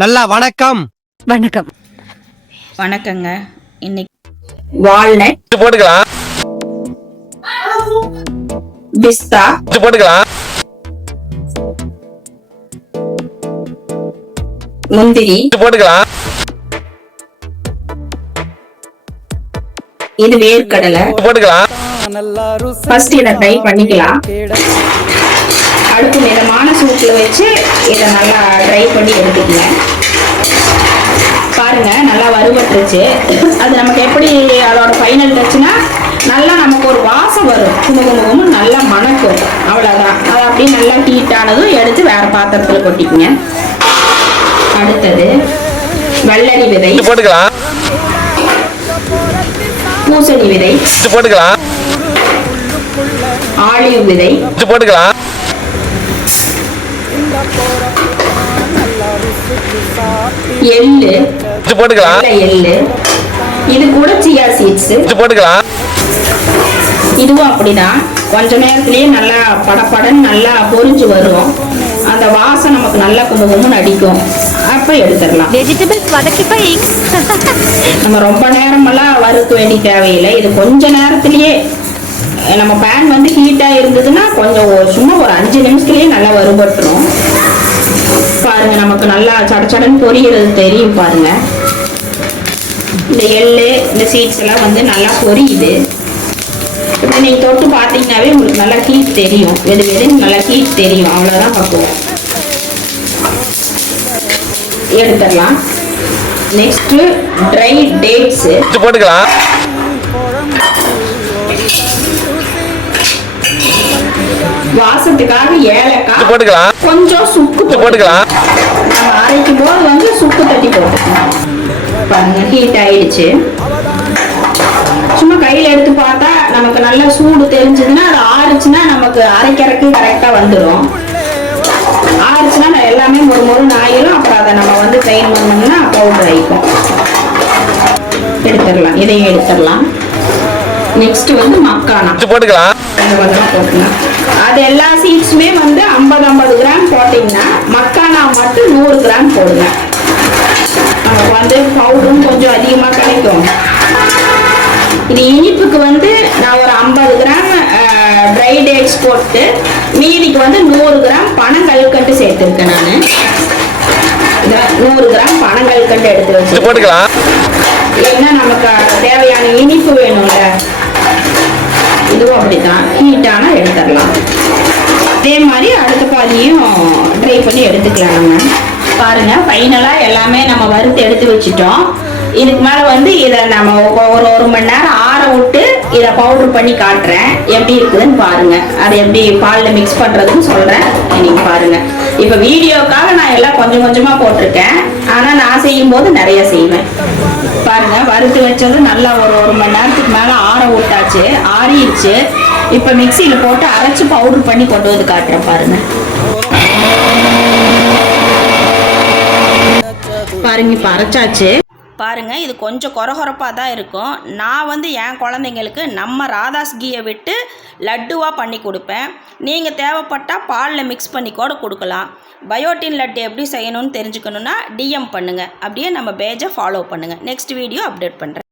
நல்லா வணக்கம். வணக்கம். வணக்கங்க. இன்னைக்கு வால்நட் போட்டுக்கலாம், பிஸ்தா போட்டுக்கலாம், முந்திரி போட்டுக்கலாம், இது வேர்க்கடலை. போட்டுக்கலாம். ஃபர்ஸ்ட் இதை ட்ரை பண்ணிக்கலாம். அடுப்பு மிதமான சூட்டில் வச்சு இதை நல்லா ட்ரை பண்ணி எடுத்துக்கலாம். பாருங்க, நல்லா வறுபட்டுருச்சு. அது நமக்கு எப்படி அதோட ஃபைனல் டச்சுனா நல்லா நமக்கு ஒரு வாசம் வரும், குமுகுமுன்னு நல்லா மணக்கும். அவ்வளோதான். அது அப்படியே நல்லா ஹீட் ஆனதும் எடுத்து வேற பாத்திரத்தில் கொட்டிக்குங்க. அடுத்தது வெள்ளரி விதை போட்டுக்கலாம், பூசணி விதை போட்டுக்கலாம், ஆலிவ் விதை போட்டுக்கலாம், எள்ளு போட்டுக்கலாம், எள்ளு. இது கூட சியா சீட்ஸ் போட்டுக்கலாம், இதுவும் அப்படிதான். கொஞ்ச நேரத்திலேயே நல்லா படப்படன்னு நல்லா பொரிஞ்சு வரும். அந்த வாசம் நமக்கு நல்லா குமுகுமுன்னு அடிக்கும். அப்ப எடுத்துடலாம். வெஜிடபிள்ஸ் வதக்கிப்பைங். நம்ம ரொம்ப நேரமெல்லாம் வறுக்க வேண்டிய தேவையில்லை. இது கொஞ்ச நேரத்திலேயே நம்ம பேன் வந்து ஹீட்டா இருந்ததுன்னா கொஞ்சம் சும்மா ஒரு 5 நிமிஷத்துலயே நல்லா வறுபட்டுரும். பாருங்க, நமக்கு நல்லா சடச்சடன்னு பொரிகிறது தெரியும். பாருங்க, இந்த எள்ளு இந்த சீட்ஸ் எல்லாம் வந்து நல்லா பொரியுது. இப்படி நீங்க தொட்டு பார்த்தீங்கன்னாவே உங்களுக்கு நல்லா ஹீட் தெரியும். வெது வெதுன்னு நல்லா ஹீட் தெரியும். அவ்வளவுதான் பக்குவம். எடுத்துடலாம். நெக்ஸ்ட் ட்ரை டேட்ஸ் போட்டுக்கலாம், வாசத்துக்காக ஏலக்காய் போட்டுக்கலாம், கொஞ்சம் சுக்கு போட்டுக்கலாம், நம்ம அரைக்கும் போது வந்து சுக்கு தட்டி போட்டுக்கலாம். பாருங்க, ஹீட் ஆயிடுச்சு. சும்மா கையில எடுத்து பார்த்தா நமக்கு நல்ல சூடு தெரிஞ்சதுன்னா அது ஆறுச்சுன்னா நமக்கு அரைக்கிறதுக்கு கரெக்டா வந்துடும். ஆறுச்சுன்னா எல்லாமே ஒரு ஆயிரும். அப்புறம் அதை நம்ம வந்து ட்ரைன் பண்ணோம்னா பவுடர் ஆயிக்கும். எடுத்துடலாம், இதையும் எடுத்துடலாம். நெக்ஸ்ட் வந்து மக்கானா போட்டுக்கலாம், போட்டுக்கலாம். அது எல்லா சீட்ஸுமே வந்து 50 கிராம் போட்டீங்கன்னா மக்கானா மட்டும் 100 கிராம் போடுங்க. நமக்கு வந்து பவுடரும் கொஞ்சம் அதிகமாக கிடைக்கும். இது இனிப்புக்கு வந்து நான் ஒரு 50 கிராம் ட்ரை டேட்ஸ் போட்டு மீதிக்கு வந்து 100 கிராம் பனங்கல்கண்டு சேர்த்துருக்கேன். நான் 100 கிராம் பனங்கல்கண்டு எடுத்து வச்சு போட்டுக்கலாம். ஏன்னா நமக்கு தேவையான இனிப்பு வேணும்ல. இதுவும் அப்படித்தான். ஹீட்டான எடுத்துடலாம். அதே மாதிரி அடுத்த பாதியும் ட்ரை பண்ணி எடுத்துக்கலாம். நம்ம பாருங்க, ஃபைனலா எல்லாமே நம்ம வறுத்து எடுத்து வச்சுட்டோம். இதுக்கு மேல வந்து இதை நம்ம ஒரு மணி நேரம் ஆற விட்டு இதை பவுடர் பண்ணி காட்டுறேன். எப்படி இருக்குதுன்னு பாருங்க. அதை எப்படி பாலில் மிக்ஸ் பண்றதுன்னு சொல்றேன். நீங்க பாருங்க. இப்ப வீடியோக்காக நான் எல்லாம் கொஞ்சம் கொஞ்சமா போட்டிருக்கேன். ஆனா நான் செய்யும் போது நிறைய செய்வேன். பாருங்க, வறுத்து வச்சது நல்லா ஒரு மணி நேரத்துக்கு மேல ஆற விட்டாச்சு. ஆறிடுச்சு. இப்ப மிக்சியில போட்டு அரைச்சு பவுடர் பண்ணி கொண்டு வந்து காட்டுறேன். பாருங்க பாருங்க, இப்ப அரைச்சாச்சு. பாருங்க, இது கொஞ்சம் கொரகொரப்பாக தான் இருக்கும். நான் வந்து என் குழந்தைங்களுக்கு நம்ம ராதாஸ் கீயை விட்டு லட்டுவாக பண்ணி கொடுப்பேன். நீங்கள் தேவைப்பட்டால் பாலில் மிக்ஸ் பண்ணி கூட கொடுக்கலாம். பயோட்டின் லட்டு எப்படி செய்யணும்னு தெரிஞ்சுக்கணுன்னா டிஎம் பண்ணுங்கள். அப்படியே நம்ம பேஜை ஃபாலோ பண்ணுங்கள். நெக்ஸ்ட் வீடியோ அப்டேட் பண்ணுறேன்.